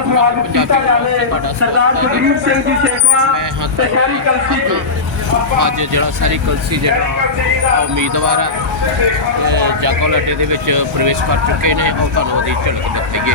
ਦਾ ਸਵਾਗਤ ਕੀਤਾ ਜਾਵੇ। ਸਰਦਾਰ ਜਗਦੀਪ ਸਿੰਘ ਜੀ ਸ਼ੇਖਵਾ ਤੇ ਸ਼ਹਿਰੀ ਕਲਸੀ। ਅੱਜ ਜਿਹੜਾ ਸਾਰੀ ਕਲਸੀ ਜਿਹੜਾ ਉਮੀਦਵਾਰ ਜਾਗੋ ਲੱਡੇ ਦੇ ਵਿੱਚ ਪ੍ਰਵੇਸ਼ ਕਰ ਚੁੱਕੇ ਨੇ ਉਹ ਤੁਹਾਨੂੰ ਉਹਦੀ ਝਲਕ ਦਿੱਤੀ ਗਈ।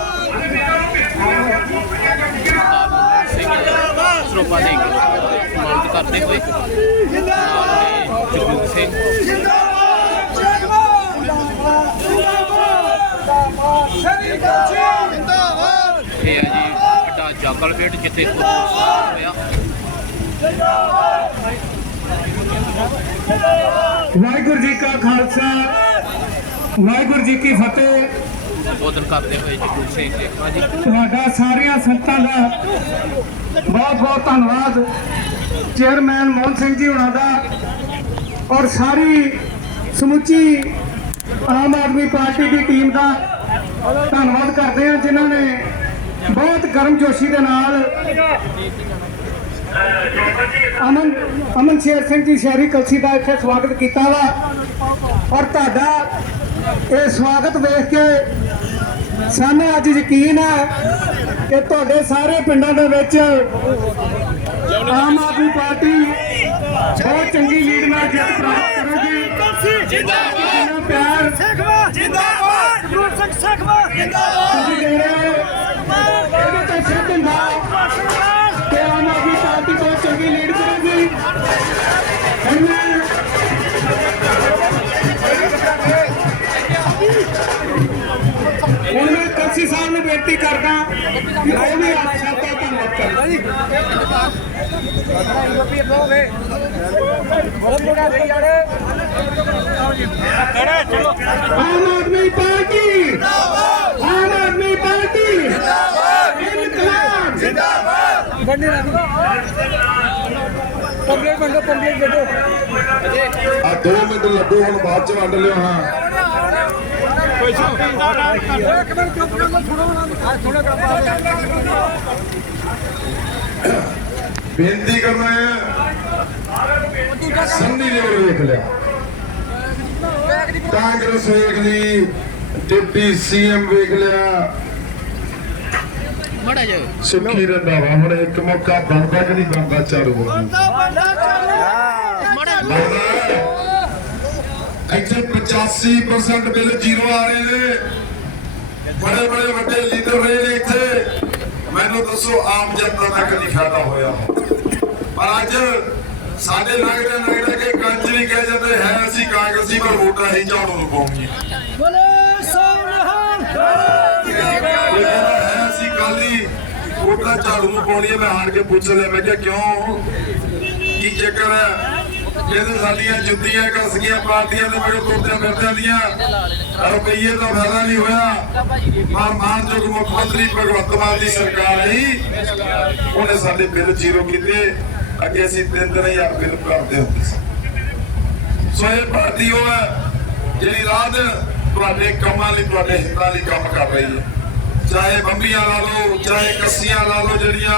ਸਰੋਪਾ ਦੇ ਸਨਮਾਨਿਤ ਕਰਦੇ ਹੋਏ ਨਾਲ ਜਗਰੂਪ ਸਿੰਘ ਇਹ ਹੈ ਜੀ ਵੱਡਾ ਜਾਗਲਪੇਟ ਜਿੱਥੇ ਕੁਰਬਾਨ ਹੋਇਆ ਵਾਹਿਗੁਰੂ ਜੀ ਕਾ ਖਾਲਸਾ, ਵਾਹਿਗੁਰੂ ਜੀ ਕੀ ਫਤਿਹ। ਸੰਬੋਧਨ ਕਰਦੇ ਹੋਏ ਜਗਰੂਪ ਸਿੰਘ ਸ਼ੇਖਵਾ ਜੀ। ਤੁਹਾਡਾ ਸਾਰੀਆਂ ਸੰਗਤਾਂ ਦਾ ਬਹੁਤ ਬਹੁਤ ਧੰਨਵਾਦ। ਚੇਅਰਮੈਨ ਮੋਹਨ ਸਿੰਘ ਜੀ ਹੁਣਾਂ ਦਾ ਔਰ ਸਾਰੀ ਸਮੁੱਚੀ ਆਮ ਆਦਮੀ ਪਾਰਟੀ ਦੀ ਟੀਮ ਦਾ ਧੰਨਵਾਦ ਕਰਦੇ ਹਾਂ, ਜਿਨ੍ਹਾਂ ਨੇ ਬਹੁਤ ਗਰਮਜੋਸ਼ੀ ਦੇ ਨਾਲ ਅਮਨ ਅਮਨ ਸ਼ੇਰ ਸਿੰਘ ਜੀ ਸ਼ਹਿਰੀ ਕਲਸੀ ਦਾ ਇੱਥੇ ਸਵਾਗਤ ਕੀਤਾ ਵਾ। ਔਰ ਤੁਹਾਡਾ ਇਹ ਸਵਾਗਤ ਵੇਖ ਕੇ ਸਾਨੂੰ ਅੱਜ ਯਕੀਨ ਹੈ ਕਿ ਤੁਹਾਡੇ ਸਾਰੇ ਪਿੰਡਾਂ ਦੇ ਵਿੱਚ ਆਮ ਆਦਮੀ ਪਾਰਟੀ ਬਹੁਤ ਚੰਗੀ ਲੀਡ ਨਾਲ ਜਿੱਤ ਪ੍ਰਾਪਤ ਕਰੇਗੀ। ਜਿੰਦਾਬਾਦ। ਪਿਆਰ ਜਿੰਦਾਬਾਦ। ਗੁਰੂ ਸਿੰਘ ਸਖਵਾ ਤੁਸੀਂ ਬੇਨਤੀ ਕਰਦਾ ਉਹ ਵੀ ਆਪ ਸਭ ਦਾ ਧੰਨਵਾਦ ਕਰਨ ਆਮ ਆਦਮੀ ਪਾਰਟੀ ਆਮ ਆਦਮੀ ਪਾਰਟੀ ਇਨਕਲਾਬ ਕੰਪਲੀਟ ਬੰਦੋ ਕੰਪਲੀਟ ਬੈਠੋ ਆ 2 ਮਿੰਟ ਲੱਗੋ ਹੁਣ ਬਾਅਦ ਚ ਵੰਡ ਲਿਓ ਹਾਂ। ਇੱਕ ਮਿੰਟ ਚੁੱਪ ਕਰ ਲਓ ਥੋੜਾ ਥੋੜਾ ਬੇਨਤੀ ਕਰਨਾ ਹੈ ਸੰਧੀ ਦੇ ਵੇਖ ਲਿਆ। ਕਾਂਗਰਸ ਵੇਖ ਲਈ ਡਿਪਟੀ ਸੀਐਮ ਵੇਖ ਲਿਆ। ਮੜਾ ਜਾਓ। ਸੁਖੀ ਰੰਧਾਵਾ ਹੁਣ ਇੱਕ ਮੌਕਾ ਬਣਦਾ ਕਿ ਨਹੀਂ ਬਣਦਾ ਚਾਰੂ ਬੋਲ ਇੱਥੇ 85% ਬਿੱਲ ਜ਼ੀਰੋ ਆ ਰਹੇ ਨੇ। ਬੜੇ ਬੜੇ ਵੱਡੇ ਲੀਡਰ ਰਹੇ ਨੇ ਇੱਥੇ। ਮੈਨੂੰ ਦੱਸੋ ਆਮ ਜਨਤਾ ਦਾ ਕਦੀ ਫਾਇਦਾ ਹੋਇਆ। ਪਰ ਅੱਜ ਸਾਡੇ ਲੱਗਦਾ ਲੱਗਦਾ ਕਿ ਕੰਜ ਵੀ ਕਹਿ ਜਾਂਦੇ ਹੈ ਅਸੀਂ ਕਾਂਗਰਸੀ ਪਰ ਵੋਟਾਂ ਹੀ ਝਾੜੂ ਨੂੰ ਪਾਉਂਗੀਆਂ ਬੋਲੇ ਕਹਿੰਦਾ ਹੈ ਅਸੀਂ ਕਾਲੀ ਵੋਟਾਂ ਝਾੜੂ ਨੂੰ ਪਾਉਣੀਆਂ। ਮੈਂ ਆਣ ਕੇ ਪੁੱਛ ਲਿਆ ਮੈਂ ਕਿਹਾ ਕਿਉਂ? ਕੀ ਚੱਕਰ ਹੈ? ਇਹਦੇ ਸਾਡੀਆਂ ਜੁੱਤੀਆਂ ਘਸ ਪਾਰਟੀਆਂ ਦੇ ਮੇਰੇ ਕੋਟਿਆਂ ਫਿਰਦਿਆਂ ਦੀਆਂ। ਰੁਪਈਏ ਦਾ ਫਾਇਦਾ ਨਹੀਂ ਹੋਇਆ। ਮਾਨ ਮਾਨਯੋਗ ਮੁੱਖ ਮੰਤਰੀ ਭਗਵੰਤ ਮਾਨ ਦੀ ਸਰਕਾਰ ਨਹੀਂ ਉਹਨੇ ਸਾਡੇ ਬਿੱਲ ਜ਼ੀਰੋ ਕੀਤੇ। ਅੱਗੇ ਅਸੀਂ 3000 ਬਿੱਲ ਭਰਦੇ ਹੁੰਦੇ ਸੀ। ਸੋ ਇਹ ਪਾਰਟੀ ਉਹ ਹੈ, ਜਿਹੜੀ ਰਾਤ ਤੁਹਾਡੇ ਕੰਮਾਂ ਲਈ, ਤੁਹਾਡੇ ਹਿੱਤਾਂ ਲਈ ਕੰਮ ਕਰ ਰਹੀ ਹੈ। ਚਾਹੇ ਬੰਬੀਆਂ ਲਾ ਲਓ, ਚਾਹੇ ਕੱਸੀਆਂ ਲਾ ਲਓ ਜਿਹੜੀਆਂ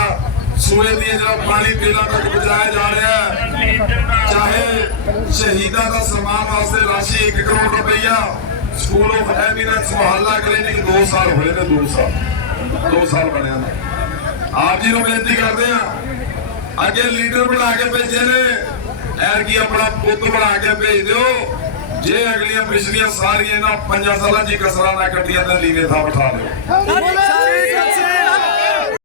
ਸੂਏ ਦੀਆਂ ਜਿਹੜਾ ਪਾਣੀ ਪੀਣਾ ਤੱਕ ਬਚਾਇਆ ਜਾ ਰਿਹਾ ਹੈ, ਚਾਹੇ ਸ਼ਹੀਦਾਂ ਦਾ ਸਨਮਾਨ ਵਾਸਤੇ ਰਾਸ਼ੀ 1 ਕਰੋੜ ਰੁਪਈਆ school of eminence Mohalla clinic 2 ਸਾਲ ਹੋਏ ਨੇ 2 ਸਾਲ 2 ਸਾਲ ਬਣਿਆ ਨੇ। ਆਪ ਜੀ ਨੂੰ ਬੇਨਤੀ ਕਰਦੇ ਆ ਅੱਗੇ ਲੀਡਰ ਬਣਾ ਕੇ ਭੇਜੇ ਨੇ ਐਰ ਕੀ ਆਪਣਾ ਪੁੱਤ ਬਣਾ ਕੇ ਭੇਜ ਦਿਓ। ਜੇ ਅਗਲੀਆਂ ਪਿਛਲੀਆਂ ਸਾਰੀਆਂ ਇਹਨਾਂ ਪੰਜਾਂ ਸਾਲਾਂ ਦੀ ਕਸਰਾਂ ਨਾਲ ਕੱਟੀਆਂ ਤਾਂ ਲੀਵੇ ਥਾਂ ਬਿਠਾ ਦਿਓ।